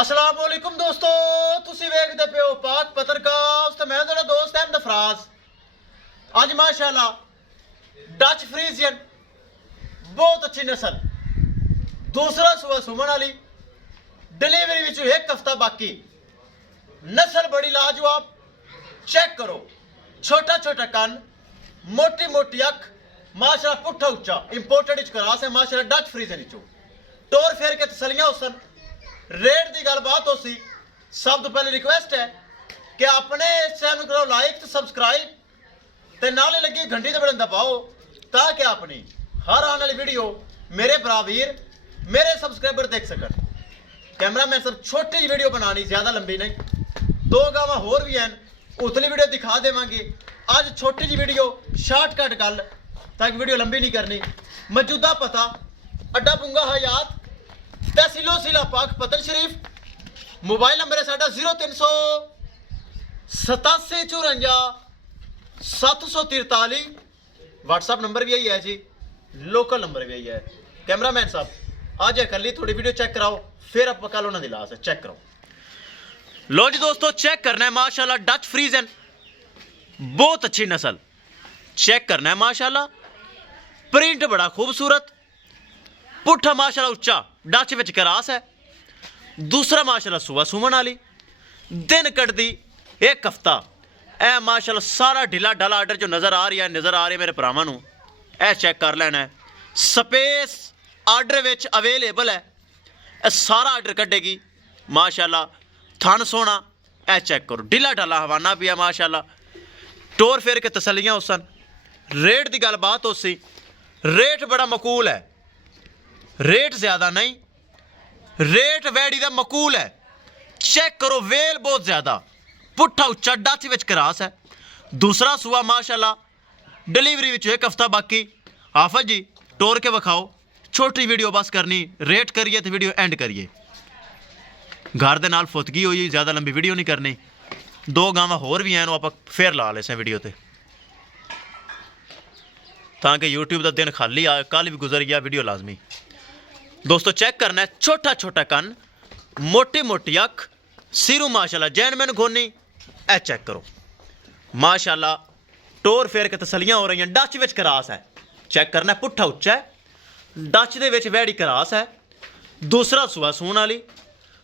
अस्सलाम वालेकुम दोस्तों, तुसी वेखदे पे हो पाक पत्रकार ते मैं तेरा दोस्त अहमद फराज। अज माशाल्लाह डच फ्रीजियन बहुत अच्छी नस्ल, दूसरा सुबह सुमन वाली डिलीवरी विच एक हफ्ता बाकी। नस्ल बड़ी लाजवाब, चेक करो। छोटा छोटा कन, मोटी मोटी अख, माशाल्लाह पुट्ठा उच्चा इंपोर्टेड क्रॉस है। माशाल्लाह डच फ्रीजियन चो टोर फेर के तसलियां उसन रेट की गलबात हो सी। सब तो पहले रिक्वेस्ट है कि अपने इस चैनल करो लाइक तो सब्सक्राइब ते नाले लगी घंटी ते बटन दबाओ ताकि अपनी हर आने वाली वीडियो मेरे बराबर मेरे सब्सक्राइबर देख सकन। कैमरा मैन सब छोटी जी वीडियो बनानी, ज़्यादा लंबी नहीं। दो गावां होर भी हैं, उतली वीडियो दिखा देवांगे। अज छोटी जी वीडियो शार्टकट गल ताकि वीडियो लंबी नहीं करनी। मौजूदा पता अड्डा पुंगा हयात तहसीलो जिला पाक पतन शरीफ। मोबाइल नंबर है साडा 038754 व्हाट्सअप नंबर भी यही है जी, लोकल नंबर भी यही है। कैमरा मैन साहब आज है कल थोड़ी वीडियो चेक कराओ, फिर आप कल उन्होंने दिलास है चेक करो। लो जी दोस्तों, चेक करना है माशाल्लाह डच फ्रीजन बहुत अच्छी नस्ल। चेक करना है माशाल्लाह, प्रिंट बड़ा खूबसूरत, पुट्ठा माशाल्लाह उच्चा डच विच क्रास है। दूसरा माशाल्लाह सुबह सुमन वाली दिन कटदी एक हफ्ता। ए माशाल्लाह सारा ढिला ढाला आर्डर जो नज़र आ रही है मेरे भरावां नूं ए चेक कर लेना है। स्पेस आर्डर विच अवेलेबल है, ए सारा आर्डर कटेगी माशाल्लाह। थन सोना ए चेक करो, ढिला ढाला हवाना भी है माशाल्लाह। टोर फेर के तसलियां उसन। रेट की गलबात हो सी, रेट बड़ा मकूल है, रेट ज्यादा नहीं, रेट वैड़ी का मकूल है। चेक करो, वेल बहुत ज्यादा, पुट्ठा उच्चा डच विच क्रास है। दूसरा सुआ माशाल्लाह, डिलीवरी विच एक हफ्ता बाकी। आफत जी टोर के विखाओ, छोटी वीडियो बस करनी, रेट करिए तो वीडियो एंड करिए। घर दे नाल फुतगी होई, ज़्यादा लंबी वीडियो नहीं करनी। दो गावां होर भी हैं, आप फिर ला ले वीडियो ते ताकि यूट्यूब का दिन खाली आ, कल भी गुजर गया वीडियो लाजमी। दोस्तों चेक करना है, छोटा छोटा कन, मोटी मोटी अख, सिरू माशाल्लाह जैनमैन घोनी ए चेक करो माशाल्लाह। टोर फेर के तसलियां हो रही हैं, डच विच क्रास है। चेक करना है, पुट्ठा उच्चा है, डच दे विच वैड़ी क्रास है। दूसरा सुआ सून वाली,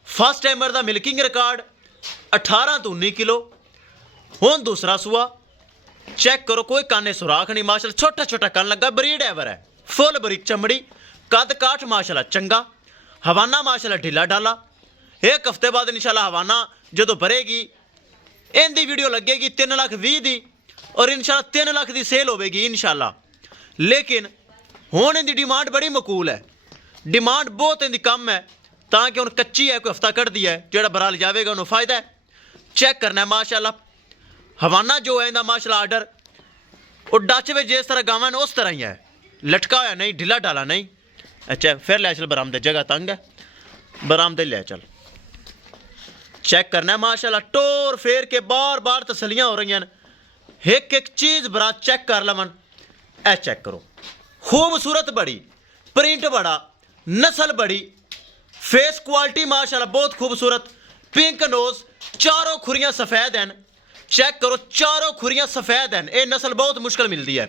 फर्स्ट टाइमर का मिल्किंग रिकॉर्ड 18 तो 19 किलो। हुण दूसरा सुआ चेक करो, कोई काने सुराख नहीं माशाल्लाह। छोटा छोटा कन लगा, ब्रीड एवर है, फुल बरीक चमड़ी, कद काठ माशाल्लाह चंगा, हवाना माशाल्लाह ढिला ढाला। एक हफ्ते बाद इंशाल्लाह हवाना जो भरेगी इनकी वीडियो लगेगी 3,20,000 की, और इंशाल्लाह 3 लाख की सेल होगी इंशाल्लाह। लेकिन हुण इनकी डिमांड बड़ी मकूल है, डिमांड बहुत इनकी कम है ताकि हुण कच्ची है, कोई हफ्ता कटदी है, जो बराल जाएगा उन्होंने फायदा है। चेक करना है माशाल्लाह, हवाना जो है इनका माशाल्लाह आर्डर और डच में जिस तरह गावां ने उस तरह ही है, लटका हुआ नहीं, ढिला ढाला नहीं। अच्छा फिर ले चल बरामदे, जगह तंग है, बरामदे ले चल। चेक करना है माशाल्लाह, टोर फेर के बार बार तसलियां हो रही हैं। एक एक चीज़ बरा चेक कर लवन, ए चेक करो, खूबसूरत बड़ी, प्रिंट बड़ा, नस्ल बड़ी, फेस क्वालिटी माशाल्लाह बहुत खूबसूरत, पिंक नोज, चारों खुरियां सफ़ेद हैं। चेक करो, चारों खुरियां सफ़ेद हैं, ये नस्ल बहुत मुश्किल मिलती है।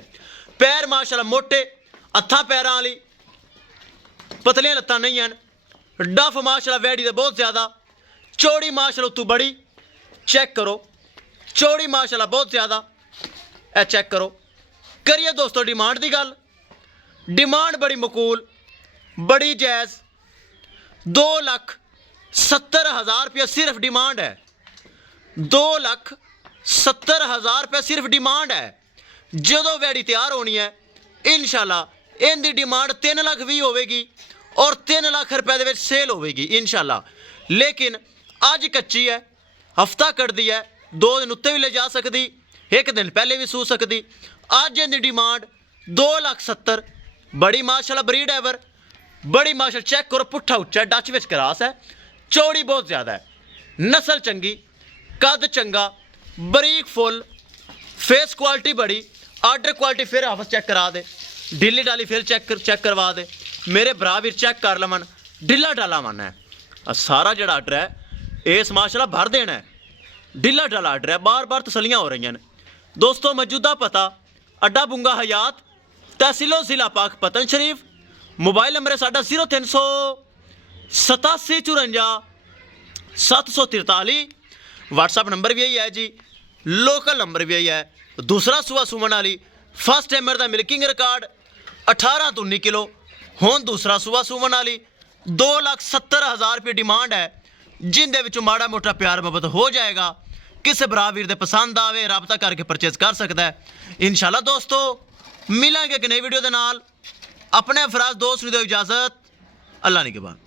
पैर माशाल्लाह मोटे, हत्थां पैरां वाली, पतलियां लत्तां नहीं हैं। डफ माशाल्लाह वैड़ी दे बहुत ज़्यादा, चौड़ी माशाल्लाह तू बड़ी। चेक करो, चौड़ी माशाल्लाह बहुत ज़्यादा, ए चेक करो। करिए दोस्तों डिमांड की गल, डिमांड बड़ी मकूल, बड़ी जायज़, 2,70,000 रुपया सिर्फ डिमांड है। 2,70,000 रुपया सिर्फ डिमांड है। जो वैड़ी तैयार होनी है इंशाल्लाह इनकी डिमांड 3,20,000 होगी और 3 लाख रुपए दे सेल होगी इंशाल्लाह। लेकिन अज कच्ची है, हफ्ता कटदी है, 2 दिन उत्ते भी ले जा सकती, एक दिन पहले भी सू सकती। अज इनकी डिमांड 2,70,000, बड़ी माशाल्लाह ब्रीड एवर, बड़ी माशाल्लाह। चेक करो, पुट्ठा उच्चा डच विच क्रास है, चौड़ी बहुत ज़्यादा है, नस्ल चंगी, कद चंगा, बरीक फुल, फेस क्वालिटी बड़ी। आर्डर क्वालिटी फिर हाफस चेक करा दे, ढिली डाली फिर चेक करवा दे। मेरे भरा भी चेक कर लवन, ढिला ढाला मन है, ਸਾਰਾ ਜਿਹੜਾ ਆਰਡਰ ਹੈ ਇਸ ਮਾਸ਼ਾਅੱਲਾ ਭਰ ਦੇਣਾ ਹੈ। ਢਿੱਲਾ ਢਾਲਾ ਆਰਡਰ ਹੈ, ਬਾਰ-ਬਾਰ ਤਸੱਲੀਆਂ ਹੋ ਰਹੀਆਂ ਨੇ। ਦੋਸਤੋ ਮੌਜੂਦਾ ਪਤਾ ਅੱਡਾ ਬੁੰਗਾ ਹਯਾਤ, ਤਹਿਸੀਲੋ ਜ਼ਿਲ੍ਹਾ ਪਾਕ ਪਤਨ ਸ਼ਰੀਫ। ਮੋਬਾਈਲ ਨੰਬਰ ਹੈ ਸਾਡਾ 0387 743 व्हाट्सएप नंबर भी यही है जी, लोकल नंबर भी यही है। दूसरा सूआ सुमन वाली फर्स्ट टाइमर का मिल्किंग रिकॉर्ड 18 तो 19 किलो। हुण दूसरा सूआ सुमन वाली 2,70,000 रुपये डिमांड है, जिंदे विचों माड़ा मोटा प्यार मोहब्बत हो जाएगा। किसी भरा वीर दे पसंद आवे राबता करके परचेज कर सकता है। इंशाल्लाह दोस्तों मिलांगे एक नई वीडियो के नाल। अपने अफराज दोस्त नूं दिओ इजाजत, अल्लाह निगहबान।